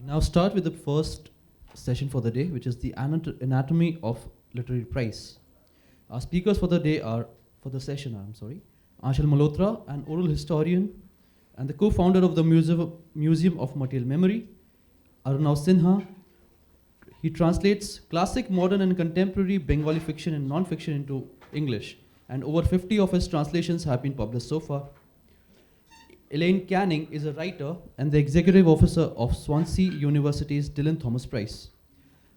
We now start with the first session for the day, which is the anatomy of literary price. Our speakers for the day are, for the session, Aanchal Malhotra, an oral historian and the co-founder of the Museum of Material Memory. Arunava Sinha. He translates classic, modern, and contemporary Bengali fiction and non-fiction into English, and over 50 of his translations have been published so far. Elaine is a writer and the executive officer of Swansea University's Dylan Thomas Prize.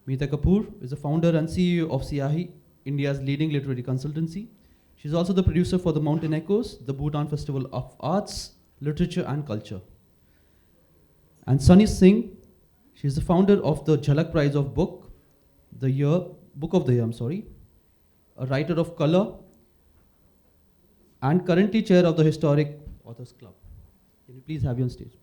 Mita Kapur is the founder and CEO of Siahi, India's leading literary consultancy. She's also the producer for the Mountain Echoes, the Bhutan Festival of Arts, Literature and Culture. And Singh, she's the founder of the Jhalak Prize of Book of the Year, a writer of color, and currently chair of the Historic Authors Club. Can you please have you on stage?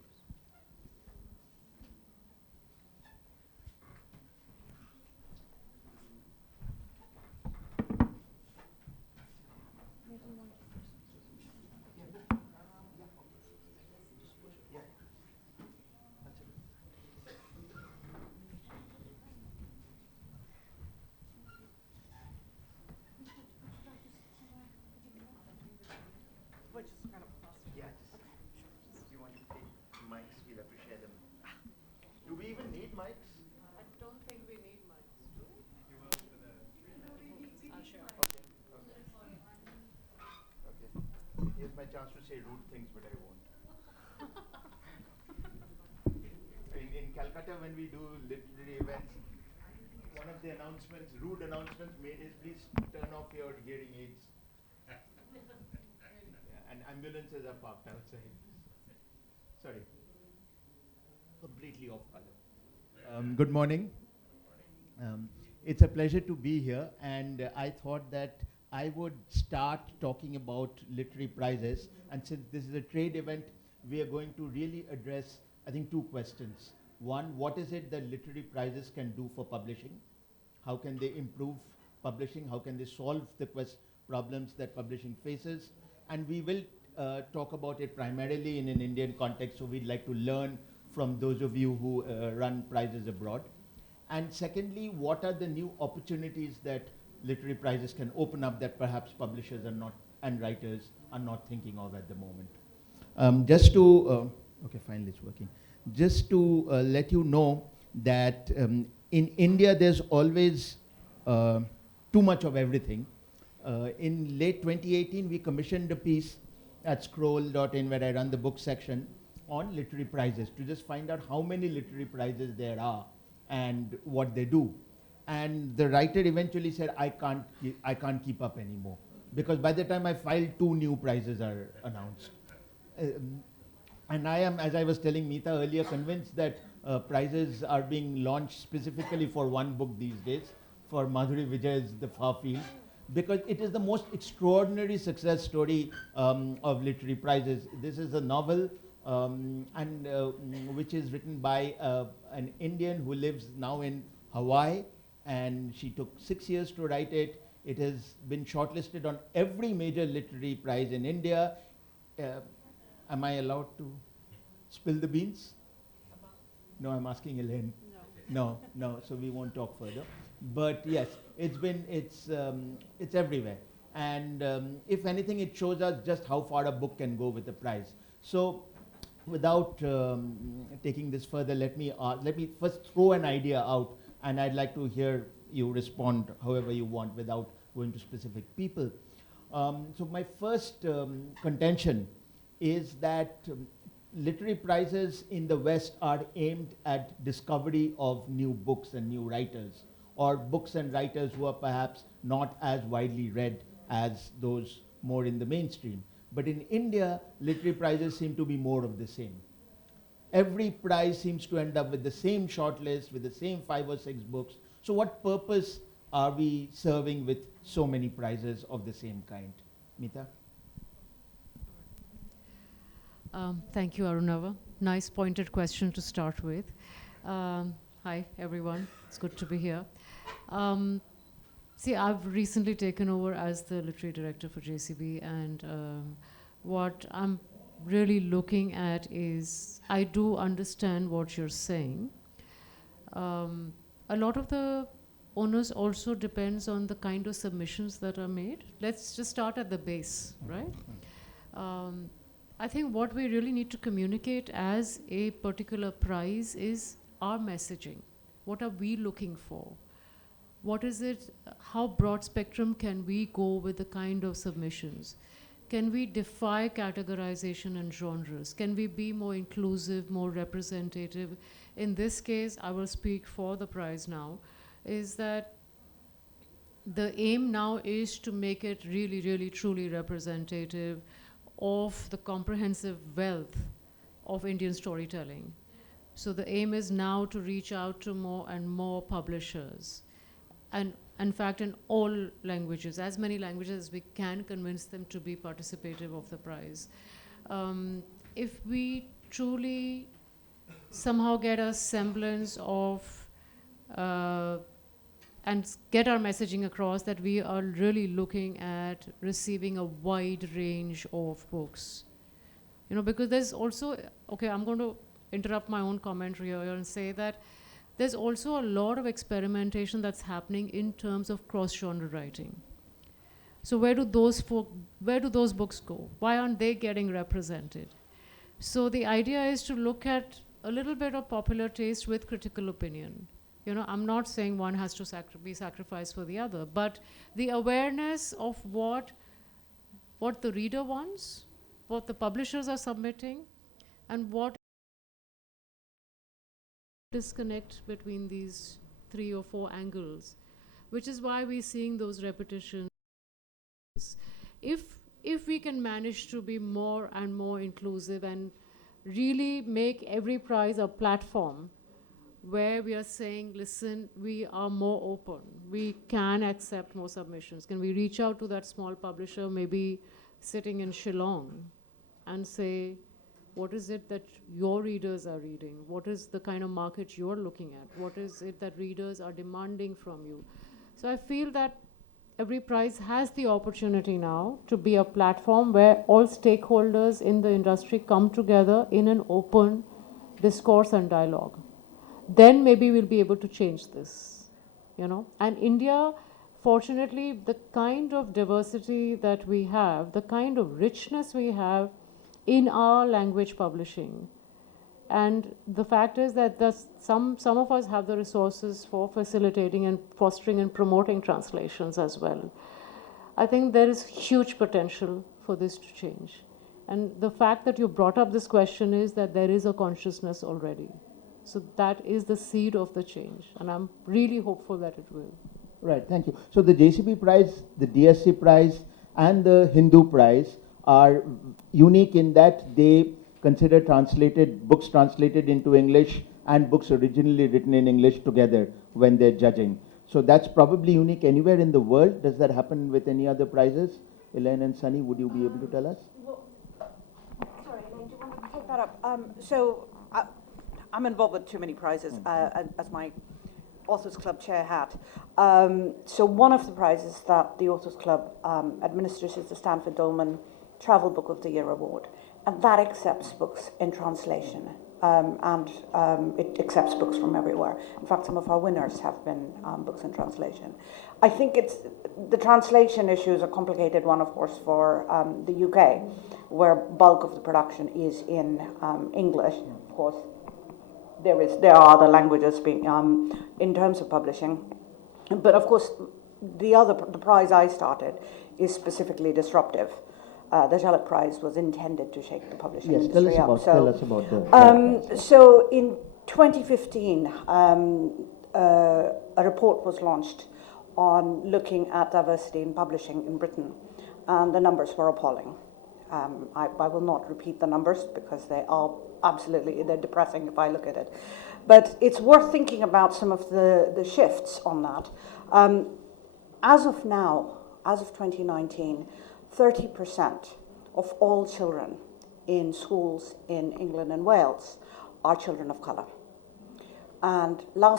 Chance to say rude things, but I won't. in Calcutta, when we do literary events, one of the rude announcements made is please turn off your hearing aids. And ambulances are parked outside. Sorry. Completely off color. Good morning. It's a pleasure to be here, and I thought that I would start talking about literary prizes, and since this is a trade event, we are going to really address, I think, two questions. One, what is it that literary prizes can do for publishing? How can they improve publishing? How can they solve the problems that publishing faces? And we will talk about it primarily in an Indian context, so we'd like to learn from those of you who run prizes abroad. And secondly, what are the new opportunities that literary prizes can open up that perhaps publishers are not, and writers are not thinking of at the moment. Okay, finally it's working. Just to let you know that in India there's always too much of everything. In late 2018, we commissioned a piece at scroll.in where I run the book section on literary prizes to just find out how many literary prizes there are and what they do. And the writer eventually said, I can't keep up anymore, because by the time I filed, 2 new prizes are announced. And I am, as I was telling Mita earlier, convinced that prizes are being launched specifically for one book these days, for Madhuri Vijay's The Far Field, because it is the most extraordinary success story of literary prizes. This is a novel which is written by an Indian who lives now in Hawaii, and she took 6 years to write it. It has been shortlisted on every major literary prize in India. Am I allowed to spill the beans? No, I'm asking Elaine. No, so we won't talk further. But yes, it's everywhere. And if anything, it shows us just how far a book can go with a prize. So without taking this further, let me first throw an idea out, and I'd like to hear you respond however you want without going to specific people. So my first contention is that literary prizes in the West are aimed at discovery of new books and new writers, or books and writers who are perhaps not as widely read as those more in the mainstream. But in India, literary prizes seem to be more of the same. Every prize seems to end up with the same shortlist, with the same 5 or 6 books. So what purpose are we serving with so many prizes of the same kind? Mita? Thank you, Arunava. Nice pointed question to start with. Hi, everyone. It's good to be here. See, I've recently taken over as the literary director for JCB, and what I'm really looking at is, I do understand what you're saying, A lot of the onus also depends on the kind of submissions that are made. Let's just start at the base, right? I think what we really need to communicate as a particular prize is our messaging. What are we looking for? What is it, how broad spectrum can we go with the kind of submissions? Can we defy categorization and genres? Can we be more inclusive, more representative? In this case, I will speak for the prize now, is that the aim now is to make it really, really, truly representative of the comprehensive wealth of Indian storytelling. So the aim is now to reach out to more and more publishers. And in fact, in all languages, as many languages as we can, convince them to be participative of the prize. If we truly somehow get a semblance of and get our messaging across that we are really looking at receiving a wide range of books. You know, because there's also, okay, I'm going to interrupt my own commentary here and say that there's also a lot of experimentation that's happening in terms of cross-genre writing. So where do those books go? Why aren't they getting represented? So the idea is to look at a little bit of popular taste with critical opinion. You know, I'm not saying one has to be sacrificed for the other, but the awareness of what the reader wants, what the publishers are submitting, and what disconnect between these 3 or 4 angles, which is why we're seeing those repetitions. If we can manage to be more and more inclusive and really make every prize a platform where we are saying, listen, we are more open, we can accept more submissions. Can we reach out to that small publisher, maybe sitting in Shillong, and say, what is it that your readers are reading? What is the kind of market you're looking at? What is it that readers are demanding from you? So I feel that every prize has the opportunity now to be a platform where all stakeholders in the industry come together in an open discourse and dialogue. Then maybe we'll be able to change this, you know. And India, fortunately, the kind of diversity that we have, the kind of richness we have in our language publishing, and the fact is that some of us have the resources for facilitating and fostering and promoting translations as well. I think there is huge potential for this to change. And the fact that you brought up this question is that there is a consciousness already. So that is the seed of the change, and I'm really hopeful that it will. Right, thank you. So the JCB Prize, the DSC Prize, and the Hindu Prize are unique in that they consider books translated into English and books originally written in English together when they're judging. So that's probably unique anywhere in the world. Does that happen with any other prizes? Elaine and Sunny, would you be able to tell us? Well, sorry, Elaine, do you want to take that up? I'm involved with too many prizes as my Authors Club chair hat. So one of the prizes that the Authors Club administers is the Stanford Dolman Travel Book of the Year Award. And that accepts books in translation. It accepts books from everywhere. In fact, some of our winners have been books in translation. I think the translation issue is a complicated one, of course, for the UK, where bulk of the production is in English. Of course, there are other languages being in terms of publishing, but of course, the prize I started is specifically disruptive. The Jalak Prize was intended to shake the publishing industry up. Tell us about that. So in 2015, a report was launched on looking at diversity in publishing in Britain, and the numbers were appalling. I will not repeat the numbers because they're depressing if I look at it. But it's worth thinking about some of the shifts on that. As of now, as of 2019, 30% of all children in schools in England and Wales are children of colour. And there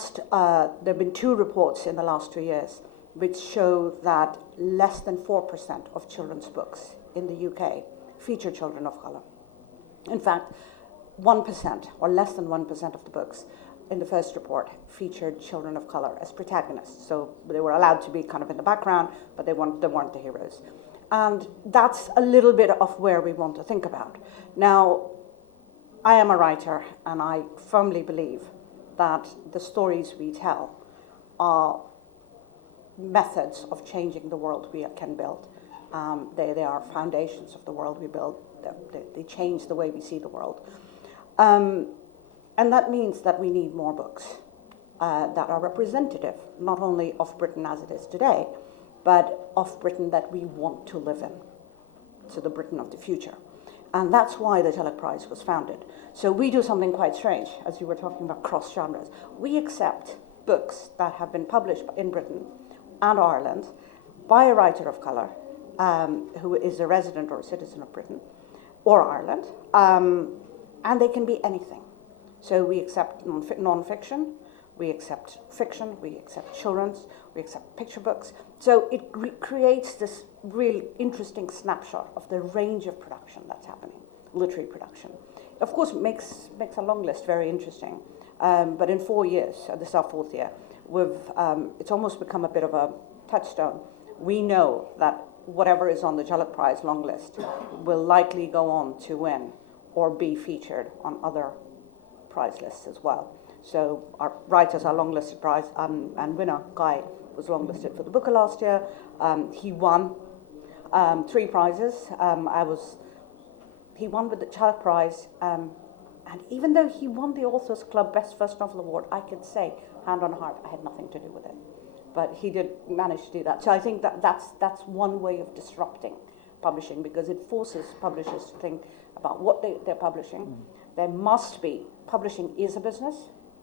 have been 2 reports in the last 2 years which show that less than 4% of children's books in the UK feature children of colour. In fact, 1% or less than 1% of the books in the first report, featured children of colour as protagonists. So they were allowed to be kind of in the background, but they weren't the heroes. And that's a little bit of where we want to think about. Now, I am a writer, and I firmly believe that the stories we tell are methods of changing the world we can build. They are foundations of the world we build. They change the way we see the world. And that means that we need more books that are representative, not only of Britain as it is today, but of Britain that we want to live in, so the Britain of the future. And that's why the Tulloch Prize was founded. So we do something quite strange, as you were talking about cross-genres. We accept books that have been published in Britain and Ireland by a writer of colour who is a resident or a citizen of Britain or Ireland, and they can be anything. So we accept non-fiction, we accept fiction, we accept children's, we accept picture books. So it creates this really interesting snapshot of the range of production that's happening, literary production. Of course, it makes a long list very interesting, but in 4 years, this is our 4th year, it's almost become a bit of a touchstone. We know that whatever is on the Tulloch Prize long list will likely go on to win or be featured on other prize lists as well. So our writers, our long-listed prize and winner, Guy, was long-listed for the Booker last year. He won 3 prizes. He won with the Tulloch Prize, and even though he won the Authors Club Best First Novel Award, I can say, hand on heart, I had nothing to do with it. But he did manage to do that. So I think that's one way of disrupting publishing, because it forces publishers to think about what they're publishing. There must be, publishing is a business,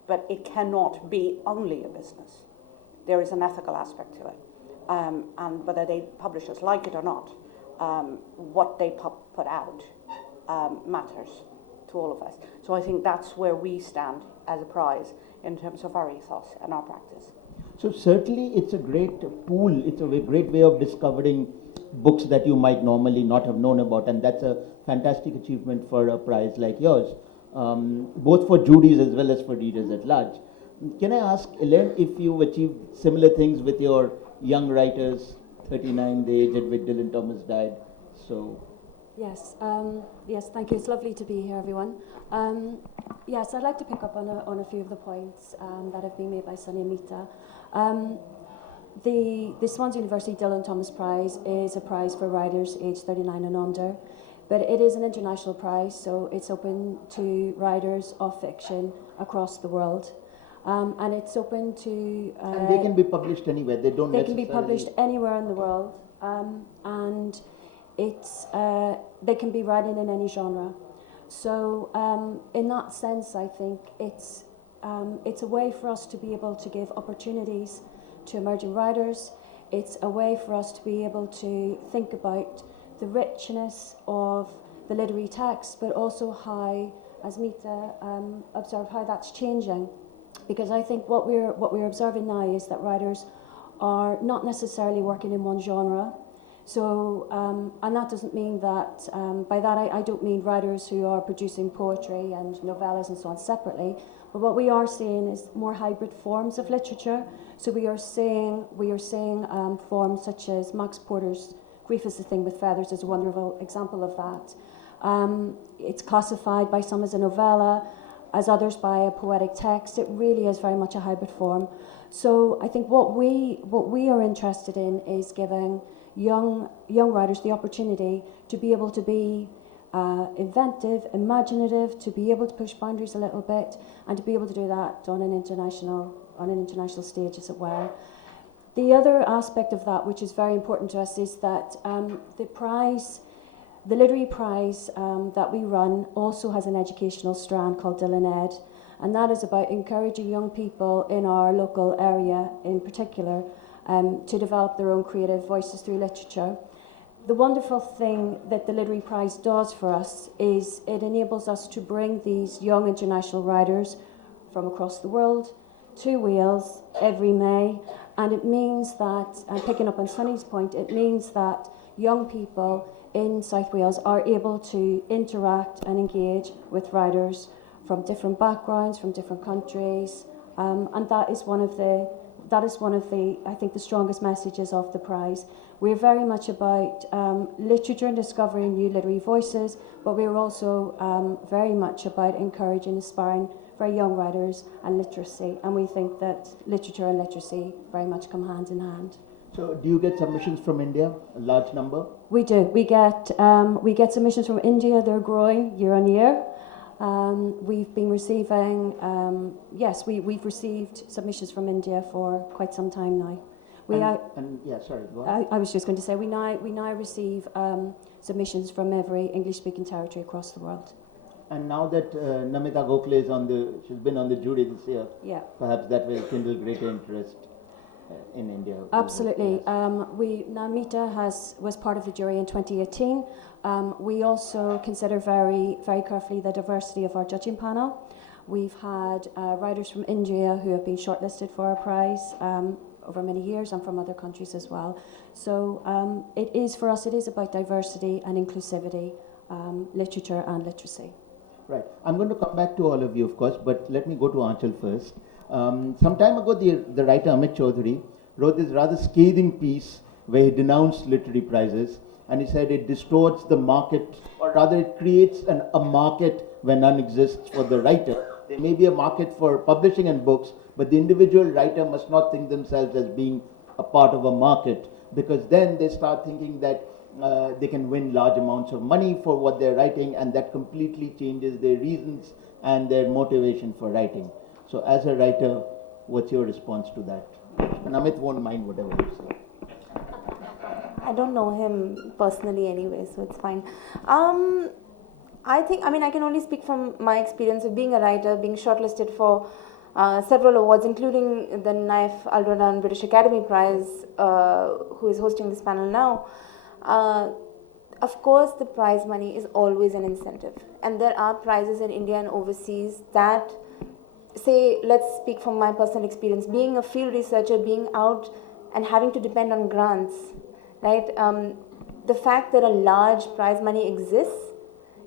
but it cannot be only a business. There is an ethical aspect to it. And whether publishers like it or not, what they put out matters to all of us. So I think that's where we stand as a prize in terms of our ethos and our practice. So certainly it's a great pool, it's a great way of discovering books that you might normally not have known about, and that's a fantastic achievement for a prize like yours, both for juries as well as for readers at large. Can I ask, Elaine, if you've achieved similar things with your young writers, 39, the age at which Dylan Thomas died? So. Yes, yes, thank you. It's lovely to be here, everyone. Yes, I'd like to pick up on a few of the points that have been made by Sunny and Mita. The Swansea University Dylan Thomas Prize is a prize for writers aged 39 and under, but it is an international prize, so it's open to writers of fiction across the world. And it's open to... and they can be published anywhere, they don't necessarily... They can be published anywhere in the world, and they can be writing in any genre. So in that sense, I think it's a way for us to be able to give opportunities to emerging writers. It's a way for us to be able to think about the richness of the literary text, but also how, as Mita observed, how that's changing. Because I think what we're observing now is that writers are not necessarily working in one genre. So, and that doesn't mean that, by that I don't mean writers who are producing poetry and novellas and so on separately, but what we are seeing is more hybrid forms of literature. So we are seeing forms such as Max Porter's Grief is the Thing with Feathers is a wonderful example of that. It's classified by some as a novella, as others by a poetic text. It really is very much a hybrid form. So I think what we are interested in is giving young writers the opportunity to be able to be inventive, imaginative, to be able to push boundaries a little bit, and to be able to do that on an international stage, as it were. The other aspect of that, which is very important to us, is that the literary prize that we run also has an educational strand called Dylan Ed, and that is about encouraging young people in our local area in particular to develop their own creative voices through literature. The wonderful thing that the Literary Prize does for us is it enables us to bring these young international writers from across the world to Wales every May, and it means that, picking up on Sunny's point, it means that young people in South Wales are able to interact and engage with writers from different backgrounds, from different countries, and that is one of the I think the strongest messages of the prize. We're very much about literature and discovering new literary voices, but we're also very much about encouraging, inspiring very young writers and literacy, and we think that literature and literacy very much come hand in hand. So do you get submissions from India, a large number? We do. We get submissions from India. They're growing year on year. We've been receiving, we've received submissions from India for quite some time now. Go on. I was just going to say we now receive submissions from every English-speaking territory across the world. And now that Namita Gokhale is she's been on the jury this year, Yeah. perhaps that will kindle greater interest in India. Absolutely. Yes. Mita was part of the jury in 2018. We also consider very, very carefully the diversity of our judging panel. We've had writers from India who have been shortlisted for our prize over many years, and from other countries as well. So it is about diversity and inclusivity, literature and literacy. Right. I'm going to come back to all of you, of course, but let me go to Aanchal first. Some time ago, the writer Amit Chaudhary wrote this rather scathing piece where he denounced literary prizes, and he said it distorts the market, or rather it creates a market where none exists for the writer. There may be a market for publishing and books, but the individual writer must not think themselves as being a part of a market, because then they start thinking that they can win large amounts of money for what they're writing, and that completely changes their reasons and their motivation for writing. So as a writer, what's your response to that? And Amit won't mind whatever you say. I don't know him personally anyway, so it's fine. I can only speak from my experience of being a writer, being shortlisted for several awards, including the Naif Aldonan British Academy Prize, who is hosting this panel now. Of course, the prize money is always an incentive, and there are prizes in India and overseas that say, let's speak from my personal experience, being a field researcher, being out and having to depend on grants, right? The fact that a large prize money exists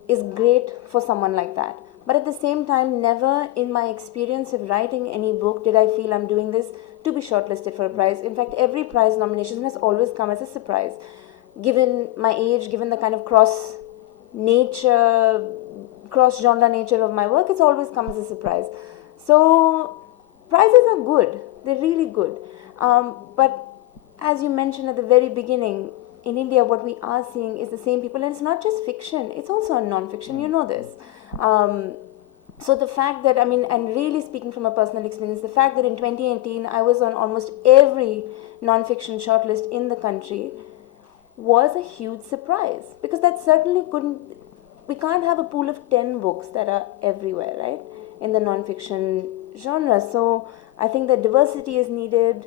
is great for someone like that. But at the same time, never in my experience of writing any book did I feel I'm doing this to be shortlisted for a prize. In fact, every prize nomination has always come as a surprise. Given my age, given the kind of cross-genre nature of my work, it's always come as a surprise. So prizes are good, they're really good. But as you mentioned at the very beginning, in India what we are seeing is the same people, and it's not just fiction, it's also a non-fiction, you know this. So the fact that, and really speaking from a personal experience, the fact that in 2018 I was on almost every non-fiction shortlist in the country was a huge surprise, because that certainly we can't have a pool of 10 books that are everywhere, right, in the non-fiction genre. So I think that diversity is needed,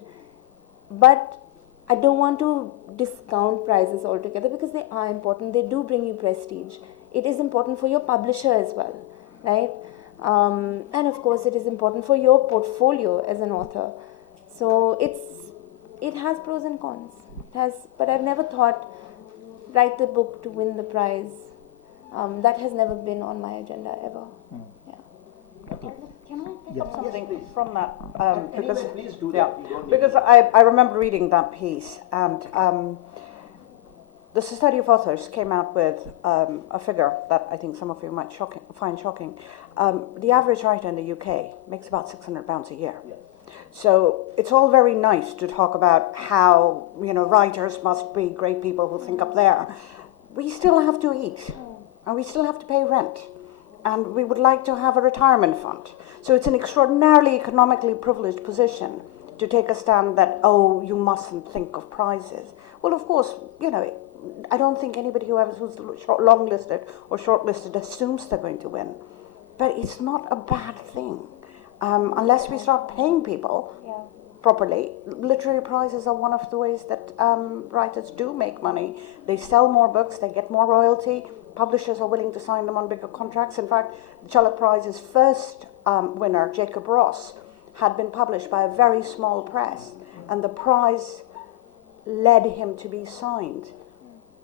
but I don't want to discount prizes altogether, because they are important. They do bring you prestige. It is important for your publisher as well, right? And of course, it is important for your portfolio as an author. So it has pros and cons. But I've never thought write the book to win the prize. That has never been on my agenda ever. Yeah. Okay. Can I pick Yes. up something Yes, please. from that? Anyway, please do that. Yeah, You don't need because to. I remember reading that piece, and the Society of Authors came out with a figure that I think some of you might find shocking. The average writer in the UK makes about £600 a year. Yeah. So it's all very nice to talk about how, writers must be great people who think up there. We still have to eat, and we still have to pay rent, and we would like to have a retirement fund. So it's an extraordinarily economically privileged position to take a stand that, you mustn't think of prizes. Well, of course, I don't think anybody who's longlisted or shortlisted assumes they're going to win. But it's not a bad thing. Unless we start paying people properly. Literary prizes are one of the ways that writers do make money. They sell more books, they get more royalty. Publishers are willing to sign them on bigger contracts. In fact, the Chalak Prize's first winner, Jacob Ross, had been published by a very small press, and the prize led him to be signed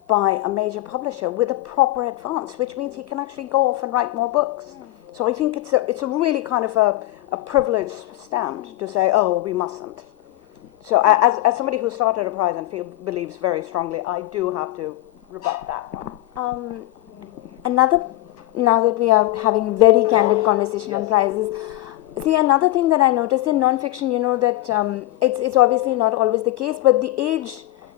by a major publisher with a proper advance, which means he can actually go off and write more books. So I think it's a really kind of a privileged stand to say, oh, we mustn't. So as somebody who started a prize and believes very strongly, I do have to rebut that one. Now that we are having very candid conversation on prizes, see, another thing that I noticed in non-fiction, that it's obviously not always the case, but the age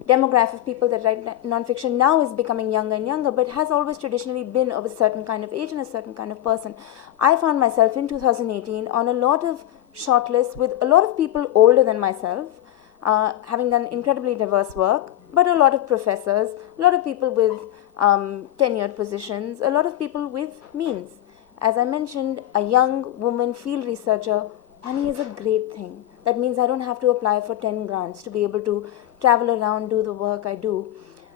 demographic of people that write non-fiction now is becoming younger and younger, but has always traditionally been of a certain kind of age and a certain kind of person. I found myself in 2018 on a lot of shortlists with a lot of people older than myself, having done incredibly diverse work, but a lot of professors, a lot of people with tenured positions, a lot of people with means. As I mentioned, a young woman field researcher, money is a great thing. That means I don't have to apply for 10 grants to be able to travel around, do the work I do.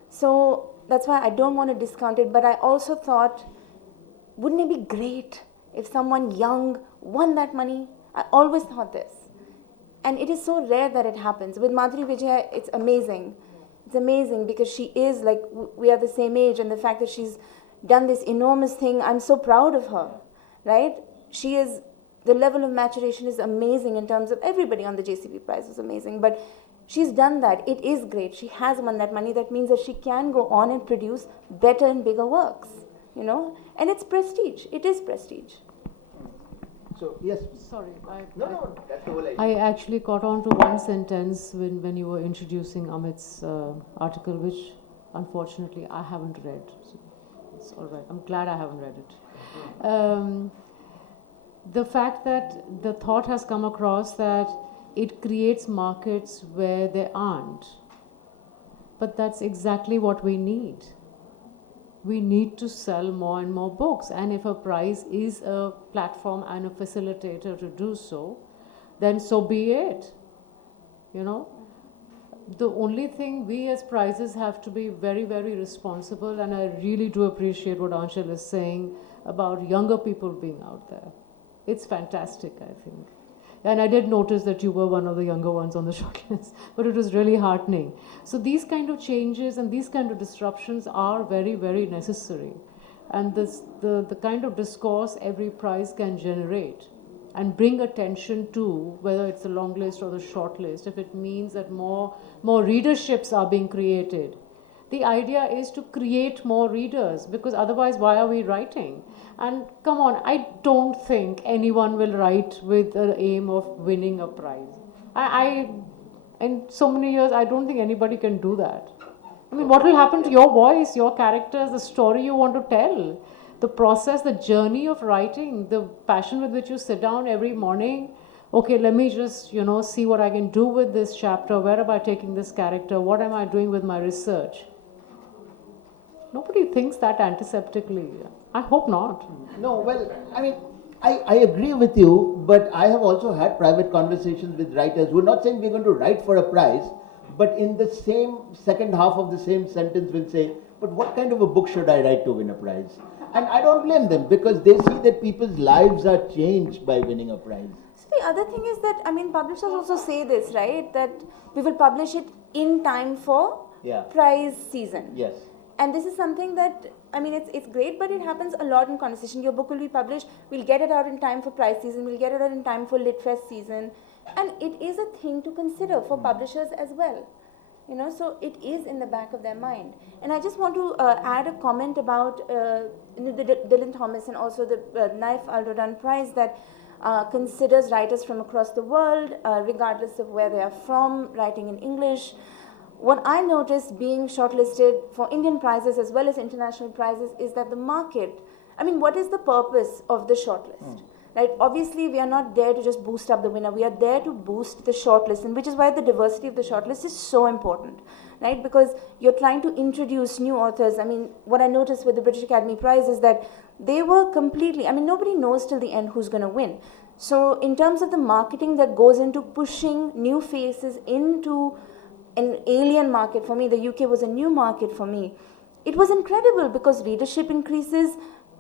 So that's why I don't want to discount it, but I also thought, wouldn't it be great if someone young won that money? I always thought this. And it is so rare that it happens. With Madhuri Vijaya, it's amazing. It's amazing because she is like, we are the same age, and the fact that she's done this enormous thing, I'm so proud of her, right? She is, the level of maturation is amazing in terms of everybody on the JCB Prize was amazing, but she's done that. It is great. She has won that money. That means that she can go on and produce better and bigger works, and it's prestige. It is prestige. So, yes. Sorry, No, that's the whole idea. I actually caught on to one sentence when you were introducing Amit's article, which unfortunately I haven't read. So it's all right. I'm glad I haven't read it. The fact that the thought has come across that it creates markets where there aren't. But that's exactly what we need. We need to sell more and more books. And if a prize is a platform and a facilitator to do so, then so be it. The only thing we as prizes have to be very, very responsible, and I really do appreciate what Aanchal is saying about younger people being out there. It's fantastic, I think. And I did notice that you were one of the younger ones on the shortlist, but it was really heartening. So these kind of changes and these kind of disruptions are very, very necessary. And the kind of discourse every prize can generate and bring attention to, whether it's the long list or the short list, if it means that more readerships are being created. The idea is to create more readers, because otherwise why are we writing? And come on, I don't think anyone will write with the aim of winning a prize. In so many years, I don't think anybody can do that. I mean, what will happen to your voice, your characters, the story you want to tell, the process, the journey of writing, the passion with which you sit down every morning? Okay, let me just, see what I can do with this chapter. Where am I taking this character? What am I doing with my research? Nobody thinks that antiseptically. I hope not. No, well, I mean, I agree with you, but I have also had private conversations with writers. We're not saying we're going to write for a prize, but in the same second half of the same sentence will say, but what kind of a book should I write to win a prize? And I don't blame them, because they see that people's lives are changed by winning a prize. So the other thing is that, publishers also say this, right? That we will publish it in time for prize season. Yes. And this is something that, it's great, but it happens a lot in conversation. Your book will be published, we'll get it out in time for prize season, we'll get it out in time for LitFest season. And it is a thing to consider for publishers as well. So it is in the back of their mind. And I just want to add a comment about the Dylan Thomas and also the Naif Aldodan Prize that considers writers from across the world, regardless of where they are from, writing in English. What I noticed being shortlisted for Indian prizes as well as international prizes is that the market, what is the purpose of the shortlist? Right? Obviously, we are not there to just boost up the winner. We are there to boost the shortlist, and which is why the diversity of the shortlist is so important, right? Because you're trying to introduce new authors. What I noticed with the British Academy Prize is that they were completely, nobody knows till the end who's going to win. So in terms of the marketing that goes into pushing new faces into an alien market for me, the UK was a new market for me. It was incredible because readership increases,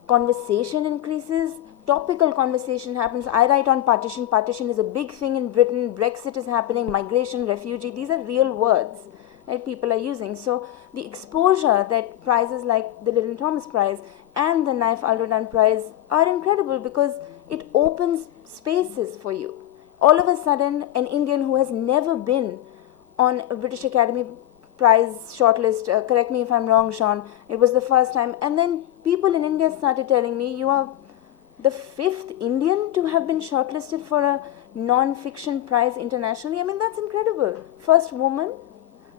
conversation increases, topical conversation happens. I write on partition. Partition is a big thing in Britain. Brexit is happening, migration, refugee. These are real words, right, people are using. So the exposure that prizes like the Lytton Thomas Prize and the Naif Al-Rodan Prize are incredible because it opens spaces for you. All of a sudden, an Indian who has never been on a British Academy Prize shortlist, correct me if I'm wrong, Sean, it was the first time, and then people in India started telling me, you are the 5th Indian to have been shortlisted for a non-fiction prize internationally. I mean, that's incredible. First woman,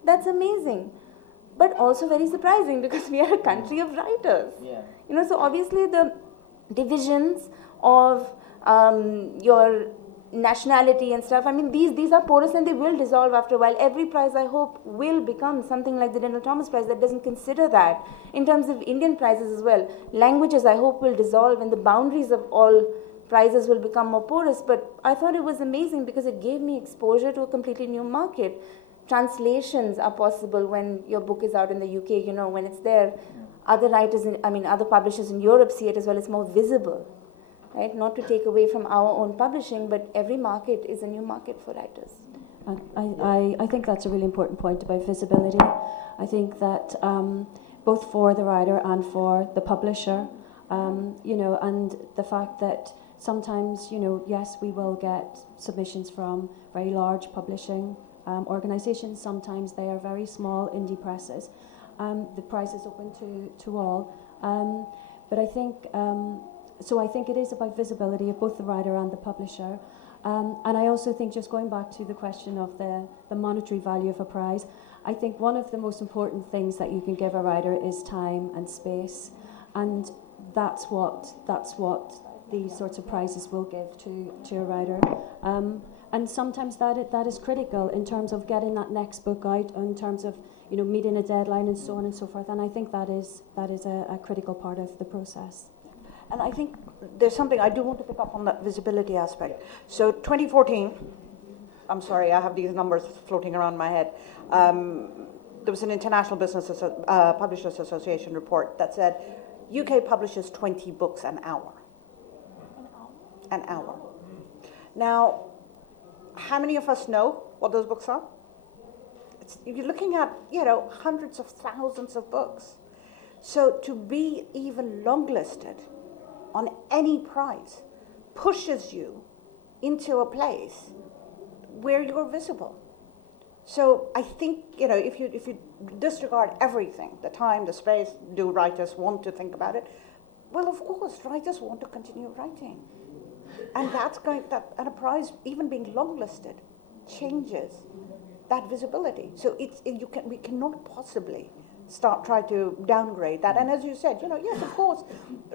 that's amazing. But also very surprising because we are a country of writers. Yeah. You know, so obviously the divisions of your nationality and stuff, I mean, these are porous and they will dissolve after a while. Every prize, I hope, will become something like the Lytton Thomas Prize that doesn't consider that. In terms of Indian prizes as well, languages, I hope, will dissolve and the boundaries of all prizes will become more porous. But I thought it was amazing because it gave me exposure to a completely new market. Translations are possible when your book is out in the UK, you know, when it's there. Other writers, other publishers in Europe see it as well. It's more visible. Right? Not to take away from our own publishing, but every market is a new market for writers. I think that's a really important point about visibility. I think that both for the writer and for the publisher, you know, and the fact that sometimes, you know, yes, we will get submissions from very large publishing organizations. Sometimes they are very small indie presses. The prize is open to all. But I think... So I think it is about visibility of both the writer and the publisher. And I also think, just going back to the question of the monetary value of a prize, I think one of the most important things that you can give a writer is time and space. And that's what these sorts of prizes will give to a writer. And sometimes that is critical in terms of getting that next book out, in terms of, you know, meeting a deadline and so on and so forth. And I think that is a critical part of the process. And I think there's something I do want to pick up on that visibility aspect. So 2014, I'm sorry, I have these numbers floating around my head. There was an International Publishers Association report that said UK publishes 20 books an hour. An hour. Now, how many of us know what those books are? You're looking at, you know, hundreds of thousands of books. So to be even longlisted on any prize pushes you into a place where you're visible. So I think, you know, if you disregard everything, the time, the space, do writers want to think about it? Well, of course, writers want to continue writing. And and a prize, even being longlisted, changes that visibility. So we cannot possibly try to downgrade that. And as you said, you know, yes, of course,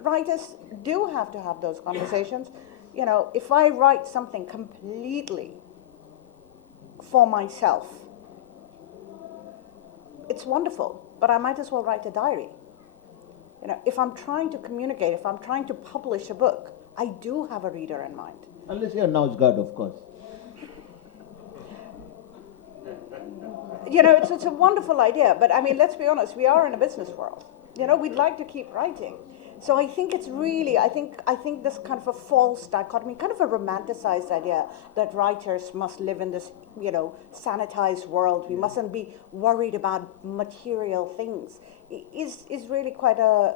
writers do have to have those conversations. You know, if I write something completely for myself, it's wonderful, but I might as well write a diary. You know, if I'm trying to communicate, if I'm trying to publish a book, I do have a reader in mind. Unless you're Nausgard, of course. You know, it's a wonderful idea, but I mean, let's be honest, we are in a business world. You know, we'd like to keep writing. So I think it's really, I think this kind of a false dichotomy, kind of a romanticized idea that writers must live in this, you know, sanitized world. We mustn't be worried about material things. Is really quite a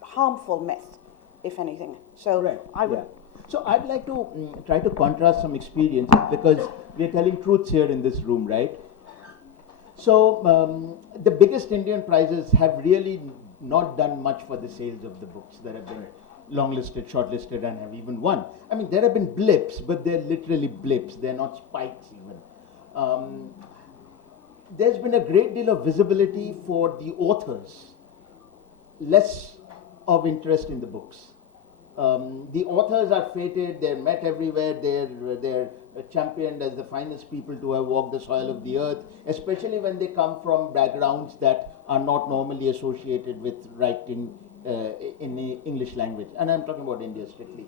harmful myth, if anything. So right. I would. Yeah. So I'd like to try to contrast some experiences because we're telling truths here in this room, right? So the biggest Indian prizes have really not done much for the sales of the books that have been longlisted, shortlisted, and have even won. I mean, there have been blips, but they're literally blips. They're not spikes even. There's been a great deal of visibility for the authors, less of interest in the books. The authors are feted, they're met everywhere, they're championed as the finest people to have walked the soil of the earth, especially when they come from backgrounds that are not normally associated with writing in the English language. And I'm talking about India strictly.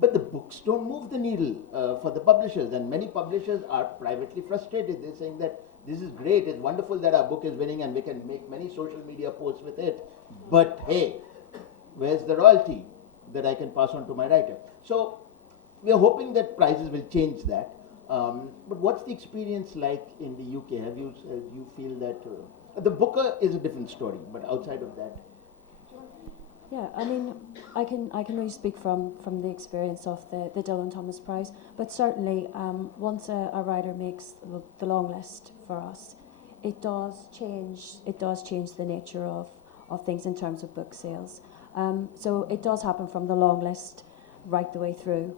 But the books don't move the needle for the publishers, and many publishers are privately frustrated. They're saying that this is great, it's wonderful that our book is winning and we can make many social media posts with it, but hey, where's the royalty that I can pass on to my writer? So we are hoping that prizes will change that. But what's the experience like in the UK? Have you feel that the Booker is a different story, but outside of that? Yeah, I mean, I can only speak from the experience of the Dylan Thomas Prize, but certainly once a writer makes the long list for us, it does change the nature of things in terms of book sales. So it does happen from the long list right the way through.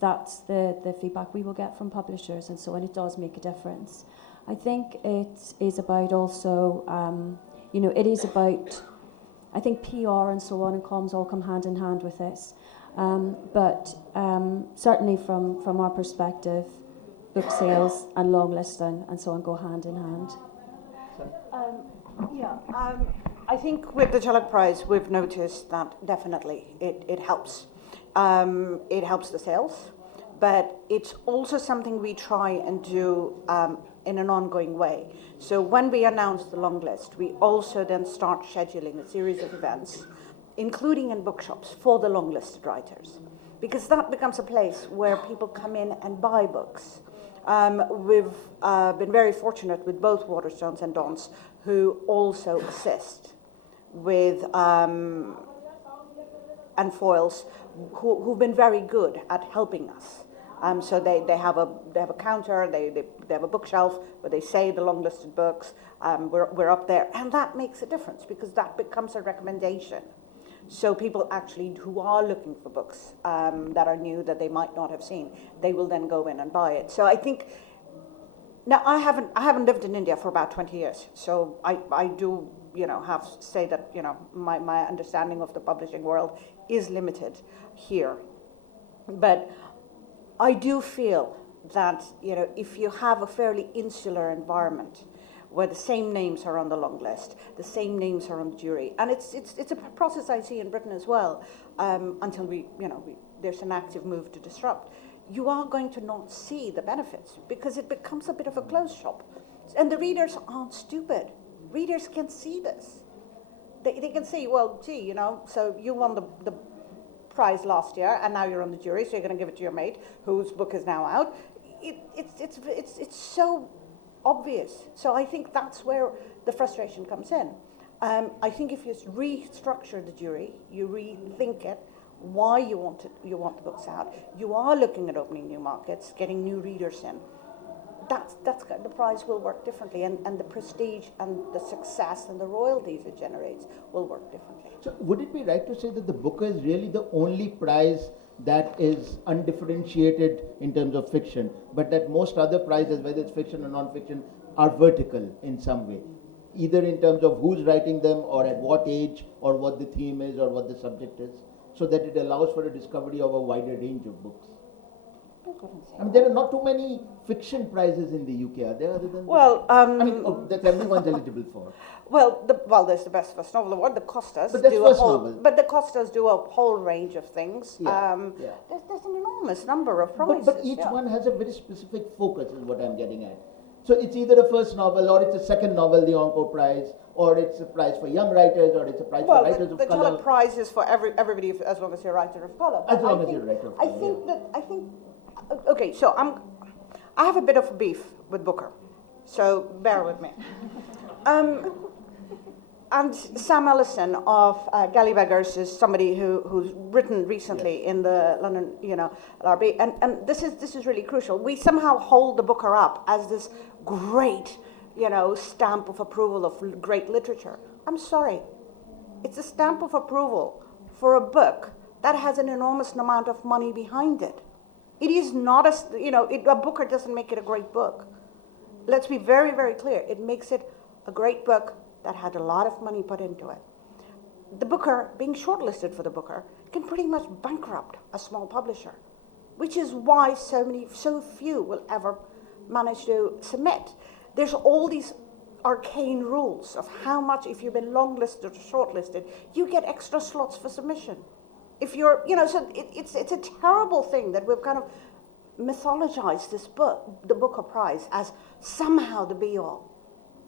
That's the feedback we will get from publishers, and so on. It does make a difference. I think it is about also, it is about, I think PR and so on and comms all come hand in hand with this. But certainly from our perspective, book sales and long listing and so on go hand in hand. I think with the Jhalak Prize, we've noticed that definitely it helps. It helps the sales, but it's also something we try and do in an ongoing way. So when we announce the long list, we also then start scheduling a series of events, including in bookshops, for the long listed writers, because that becomes a place where people come in and buy books. We've been very fortunate with both Waterstones and Dons, who also assist with and foils, who've been very good at helping us. So they have a counter, they have a bookshelf where they say the long listed books. We're up there, and that makes a difference because that becomes a recommendation. So people actually who are looking for books that are new that they might not have seen, they will then go in and buy it. So I think now I haven't lived in India for about 20 years, so I do have to say that my understanding of the publishing world is limited here, but I do feel that if you have a fairly insular environment where the same names are on the long list, the same names are on the jury, and it's a process I see in Britain as well, until there's an active move to disrupt, you are going to not see the benefits because it becomes a bit of a closed shop, and the readers aren't stupid. Readers can see this. They can see, well, gee, so you won the prize last year, and now you're on the jury, so you're going to give it to your mate, whose book is now out. It's so obvious. So I think that's where the frustration comes in. I think if you restructure the jury, you rethink it, why you want the books out, you are looking at opening new markets, getting new readers in. That's the prize will work differently, and the prestige and the success and the royalties it generates will work differently. So would it be right to say that the Booker is really the only prize that is undifferentiated in terms of fiction, but that most other prizes, whether it's fiction or non-fiction, are vertical in some way, either in terms of who's writing them or at what age or what the theme is or what the subject is, so that it allows for a discovery of a wider range of books? I mean, there are not too many fiction prizes in the UK, are there? Other than that everyone's eligible for. Well, there's the Best First Novel Award. The Costas But that's do first a whole, novel. but the Costas do a whole range of things. Yeah. There's an enormous number of prizes. But each one has a very specific focus, is what I'm getting at. So it's either a first novel, or it's a second novel, the Encore Prize, or it's a prize for young writers, or it's a prize for writers of the color. Jhalak Prize is for everybody, as long as you're a writer of color. As long as you're a writer of I color. think. Okay, so I have a bit of a beef with Booker, so bear with me. And Sam Ellison of Gallybeggars is somebody who's written recently in the London, LRB, and this is really crucial. We somehow hold the Booker up as this great, stamp of approval of great literature. I'm sorry, it's a stamp of approval for a book that has an enormous amount of money behind it. It is not a Booker doesn't make it a great book. Let's be very, very clear. It makes it a great book that had a lot of money put into it. The Booker, being shortlisted for the Booker, can pretty much bankrupt a small publisher, which is why so few will ever manage to submit. There's all these arcane rules of how much, if you've been longlisted or shortlisted, you get extra slots for submission. If you're, so it's a terrible thing that we've kind of mythologized this book, the Booker Prize, as somehow the be-all.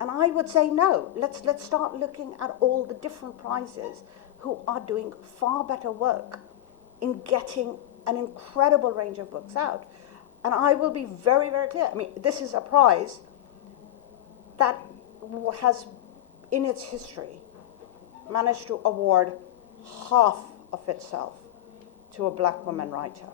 And I would say no. Let's start looking at all the different prizes who are doing far better work in getting an incredible range of books out. And I will be very, very clear. I mean, this is a prize that has, in its history, managed to award half of itself to a black woman writer.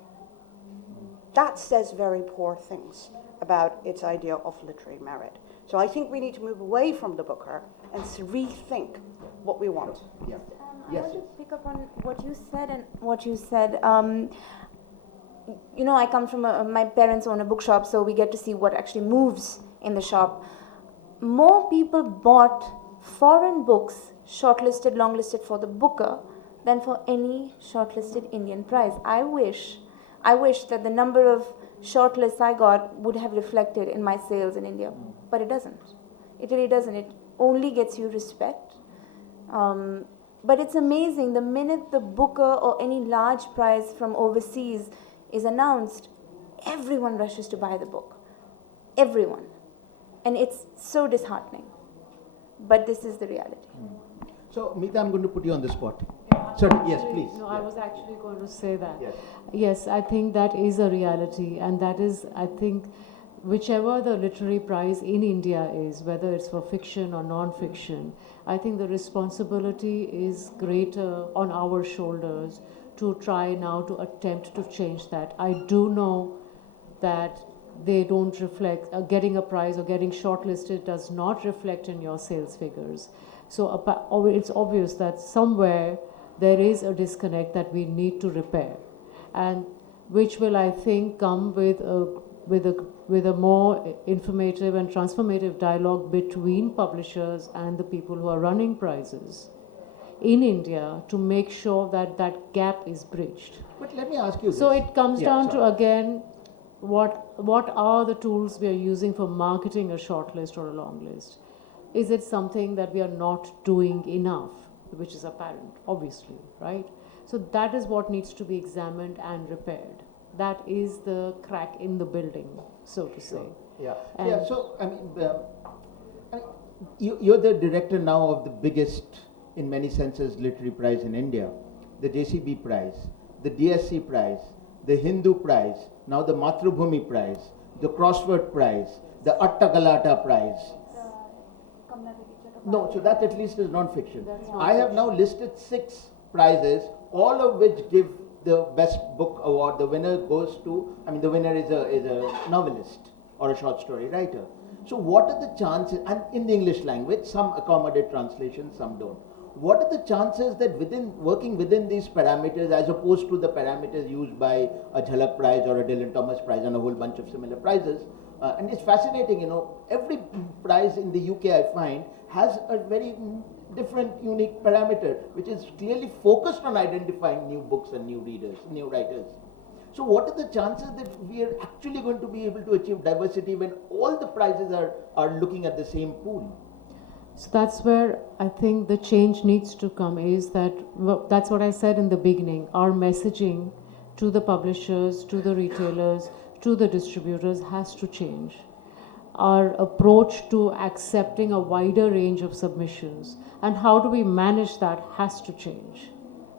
That says very poor things about its idea of literary merit. So I think we need to move away from the Booker and rethink what we want. Yeah. I want to pick up on what you said and what you said. You know, I come from my parents own a bookshop, so we get to see what actually moves in the shop. More people bought foreign books, shortlisted, longlisted for the Booker, than for any shortlisted Indian prize. I wish that the number of shortlists I got would have reflected in my sales in India, but it doesn't. It really doesn't. It only gets you respect. But it's amazing, the minute the Booker or any large prize from overseas is announced, everyone rushes to buy the book. Everyone. And it's so disheartening. But this is the reality. So, Mita, I'm going to put you on the spot. Sorry, yes, please. No, Yeah. I was actually going to say that. Yes. Yes, I think that is a reality, and that is, I think, whichever the literary prize in India is, whether it's for fiction or non-fiction, I think the responsibility is greater on our shoulders to try now to attempt to change that. I do know that they don't reflect, getting a prize or getting shortlisted does not reflect in your sales figures. So it's obvious that somewhere there is a disconnect that we need to repair, and which will, I think, come with a more informative and transformative dialogue between publishers and the people who are running prizes in India to make sure that that gap is bridged. But let me ask you this. So it comes Yeah, down sorry. to, again, what are the tools we are using for marketing a short list or a long list? Is it something that we are not doing enough, which is apparent, obviously, right? So that is what needs to be examined and repaired. That is the crack in the building, so to say. Yeah. And Yeah. So I mean, you're the director now of the biggest, in many senses, literary prize in India, the JCB Prize, the DSC Prize, the Hindu Prize, now the Matrubhumi Prize, the Crossword Prize, the Attagalata Prize. No, so that at least is non-fiction. I have now listed 6 prizes, all of which give the best book award. The winner goes to, I mean, the winner is a novelist or a short story writer. So what are the chances, and in the English language, some accommodate translations, some don't. What are the chances that working within these parameters, as opposed to the parameters used by a Jhalak Prize or a Dylan Thomas Prize and a whole bunch of similar prizes, and it's fascinating, you know, every prize in the UK, I find, has a very different, unique parameter, which is clearly focused on identifying new books and new readers, new writers. So what are the chances that we are actually going to be able to achieve diversity when all the prizes are looking at the same pool? So that's where I think the change needs to come, is that, well, that's what I said in the beginning, our messaging to the publishers, to the retailers, to the distributors has to change. Our approach to accepting a wider range of submissions and how do we manage that has to change,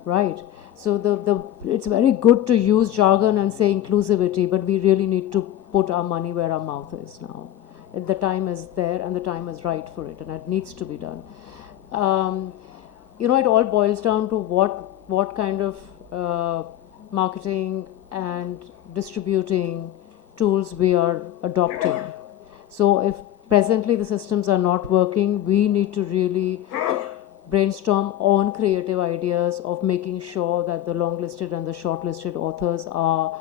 right? So it's very good to use jargon and say inclusivity, but we really need to put our money where our mouth is now. The time is there and the time is right for it, and it needs to be done. You know, it all boils down to what kind of marketing and distributing tools we are adopting. So if presently the systems are not working, we need to really brainstorm on creative ideas of making sure that the long-listed and the short-listed authors are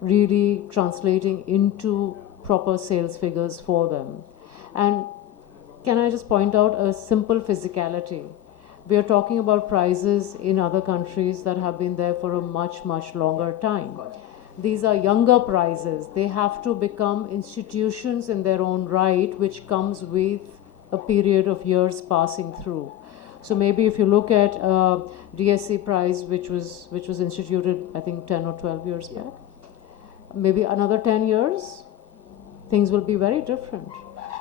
really translating into proper sales figures for them. And can I just point out a simple physicality? We are talking about prizes in other countries that have been there for a much, much longer time. These are younger prizes. They have to become institutions in their own right, which comes with a period of years passing through. So maybe if you look at DSC prize, which was instituted, I think 10 or 12 years back, maybe another 10 years, things will be very different.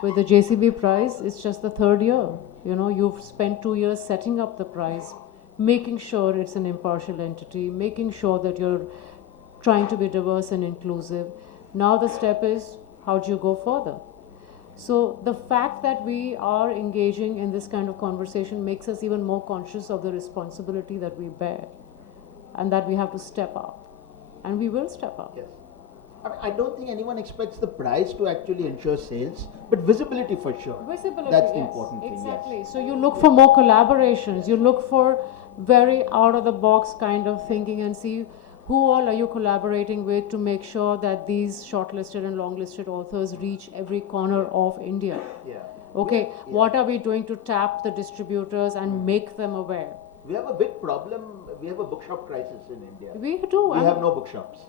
With the JCB prize, it's just the 3rd year. You know, you've spent 2 years setting up the prize, making sure it's an impartial entity, making sure that you're trying to be diverse and inclusive. Now the step is, how do you go further? So the fact that we are engaging in this kind of conversation makes us even more conscious of the responsibility that we bear and that we have to step up. And we will step up. Yes. I don't think anyone expects the prize to actually ensure sales, but visibility for sure. Visibility, That's the yes, important thing. exactly. Yes. So you look for more collaborations, you look for very out of the box kind of thinking and see who all are you collaborating with to make sure that these shortlisted and longlisted authors reach every corner of India. Yeah. Okay, Yeah. what are we doing to tap the distributors and make them aware? We have a big problem. We have a bookshop crisis in India. We do. We have no bookshops.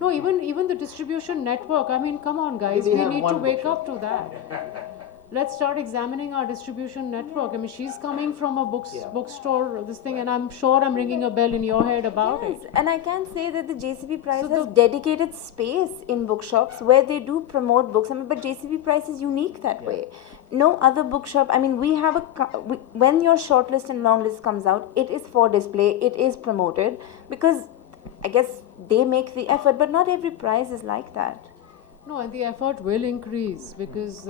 No, even the distribution network. I mean, come on, guys. We We have need to one wake bookshop. up to that. Let's start examining our distribution network. I mean, she's coming from a bookstore, this thing, and I'm sure I'm ringing a bell in your head about Yes, it. and I can say that the JCB Prize So has the- dedicated space in bookshops where they do promote books. I mean, but JCB Prize is unique that way. No other bookshop. I mean, we have when your shortlist and long list comes out, it is for display. It is promoted because I guess they make the effort, but not every prize is like that. No, and the effort will increase because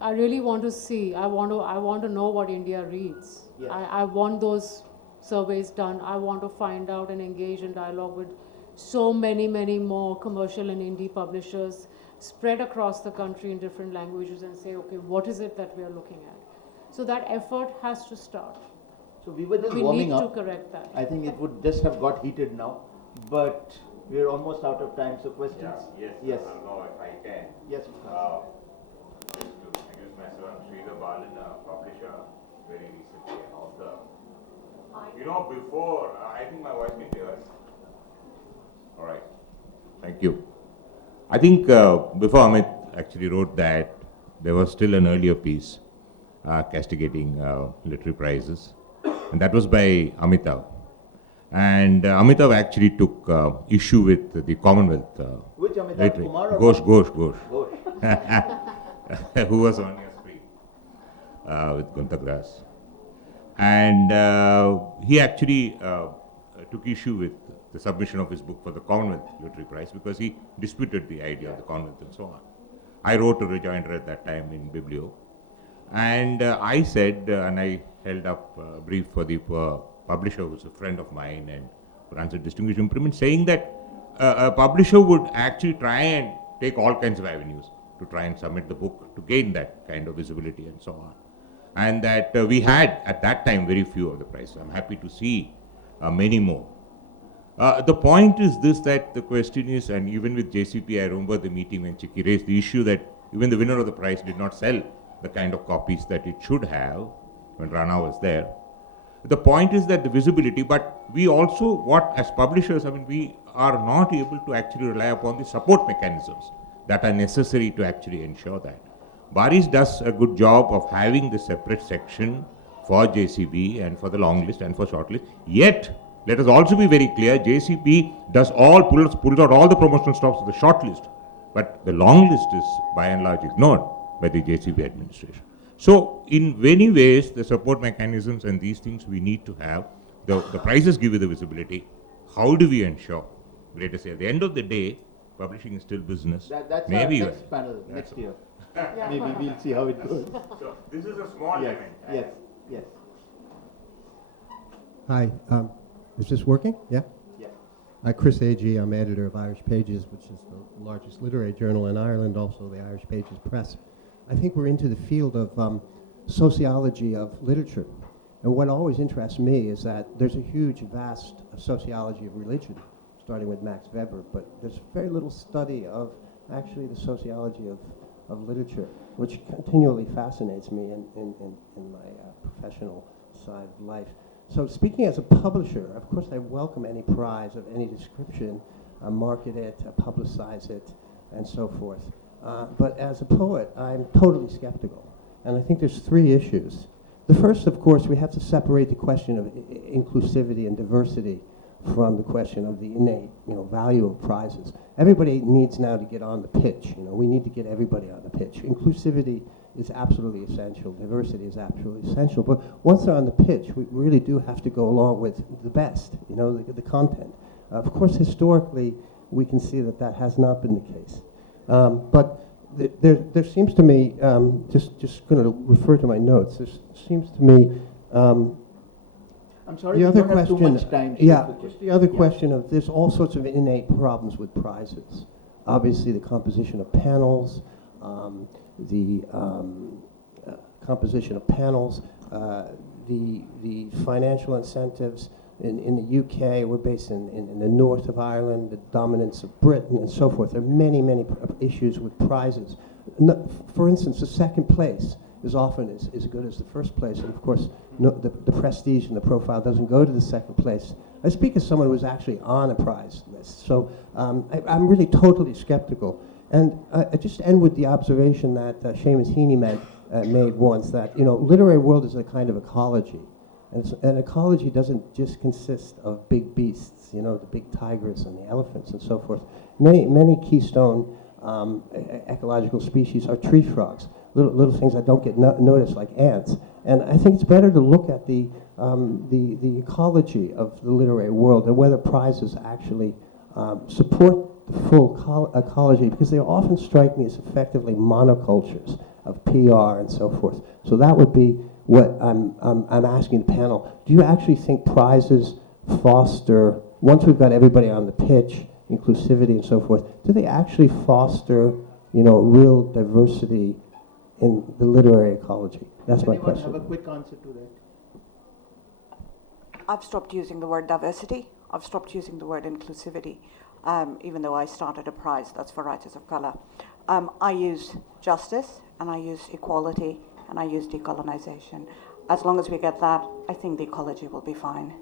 I really want to see. I want to know what India reads. Yes. I want those surveys done. I want to find out and engage in dialogue with so many more commercial and indie publishers spread across the country in different languages and say, okay, what is it that we are looking at? So that effort has to start. So we were just We warming need up. to correct that. I think it would just have got heated now, but we're almost out of time. So questions? Yes. Arunava, if I can. Yes, of course. Just to introduce myself, I'm Sridhar Balan, a publisher, very recently an author. You know, before, I think my voice can hear. All right. Thank you. I think before Amit actually wrote that, there was still an earlier piece castigating literary prizes, and that was by Amitav. And Amitav actually took issue with the Commonwealth. Which Amitabh literary- Kumar or Ghosh. Ghosh. Who was on your screen with Guntagras. And he actually took issue with the submission of his book for the Commonwealth Literary Prize because he disputed the idea of the Commonwealth and so on. I wrote a rejoinder at that time in Biblio. And I said, and I held up a brief for the publisher, who was a friend of mine and runs a distinguished imprint, saying that a publisher would actually try and take all kinds of avenues to try and submit the book to gain that kind of visibility and so on. And that we had at that time very few of the prizes. I'm happy to see many more. The point is this, that the question is, and even with JCP, I remember the meeting when Chiki raised the issue that even the winner of the prize did not sell the kind of copies that it should have when Rana was there. The point is that the visibility, but we also, as publishers, I mean, we are not able to actually rely upon the support mechanisms that are necessary to actually ensure that. Baris does a good job of having the separate section for JCB and for the long list and for short list. Yet, let us also be very clear, JCB does pulls out all the promotional stops of the short list, but the long list is by and large ignored by the JCB administration. So, in many ways, the support mechanisms and these things we need to have. The prizes give you the visibility. How do we ensure? Great to say, at the end of the day, publishing is still business. That's Maybe our next panel next year. Maybe we'll see how it goes. So, this is a small Yes, element. yes. Hi, is this working? Yeah? Yeah. Chris Agee, I'm editor of Irish Pages, which is the largest literary journal in Ireland, also the Irish Pages Press. I think we're into the field of sociology of literature. And what always interests me is that there's a huge, vast sociology of religion, starting with Max Weber, but there's very little study of actually the sociology of literature, which continually fascinates me in my professional side of life. So speaking as a publisher, of course I welcome any prize of any description, market it, publicize it, and so forth. But as a poet, I'm totally skeptical. And I think there's three issues. The first, of course, we have to separate the question of inclusivity and diversity from the question of the innate, value of prizes. Everybody needs now to get on the pitch. We need to get everybody on the pitch. Inclusivity is absolutely essential. Diversity is absolutely essential. But once they're on the pitch, we really do have to go along with the best, the content. Of course, historically, we can see that that has not been the case. But there seems to me, just going to refer to my notes, there seems to me I'm sorry, the we other don't have too question, much time. yeah, just the other question of there's all sorts of innate problems with prizes. Obviously, the composition of panels, composition of panels, the financial incentives. In the UK, we're based in the north of Ireland, the dominance of Britain, and so forth. There are many, many issues with prizes. For instance, the second place is often as good as the first place, and of course, the prestige and the profile doesn't go to the second place. I speak as someone who was actually on a prize list, so I'm really totally skeptical. And I just end with the observation that Seamus Heaney made once, that literary world is a kind of ecology. And ecology doesn't just consist of big beasts, the big tigers and the elephants and so forth. Many keystone ecological species are tree frogs, little things that don't get noticed, like ants. And I think it's better to look at the ecology of the literary world and whether prizes actually support the full ecology, because they often strike me as effectively monocultures of PR and so forth. So that would be what I'm asking the panel. Do you actually think prizes foster, once we've got everybody on the pitch, inclusivity and so forth, do they actually foster, real diversity in the literary ecology? That's my question. Have a quick answer to that? I've stopped using the word diversity. I've stopped using the word inclusivity, even though I started a prize that's for writers of colour. I use justice, and I use equality, and I use decolonization. As long as we get that, I think the ecology will be fine.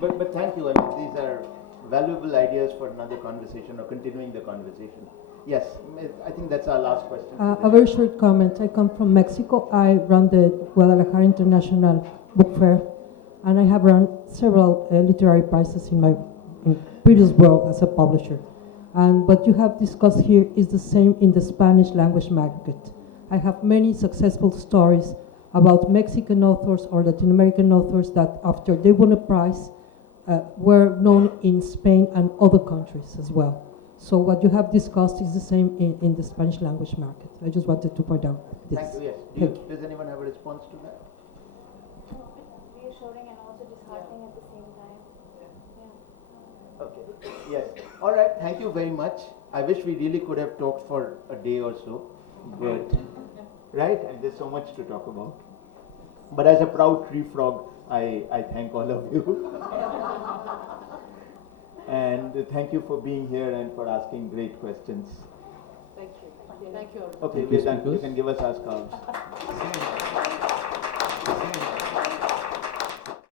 But thank you. I mean, these are valuable ideas for another conversation or continuing the conversation. Yes, I think that's our last question. A very short comment. I come from Mexico. I run the Guadalajara International Book Fair, and I have run several literary prizes in my previous world as a publisher. And what you have discussed here is the same in the Spanish language market. I have many successful stories about Mexican authors or Latin American authors that after they won a prize were known in Spain and other countries as well. So what you have discussed is the same in the Spanish language market. I just wanted to point out this. Thank you, yes. Does anyone have a response to that? It's reassuring and also disheartening at the same time. Yeah. Okay, yes. All right, thank you very much. I wish we really could have talked for a day or so, but, right? And there's so much to talk about. But as a proud tree frog, I thank all of you. And thank you for being here and for asking great questions. Thank you. Thank you. Okay, we're done. You can give us our scarves.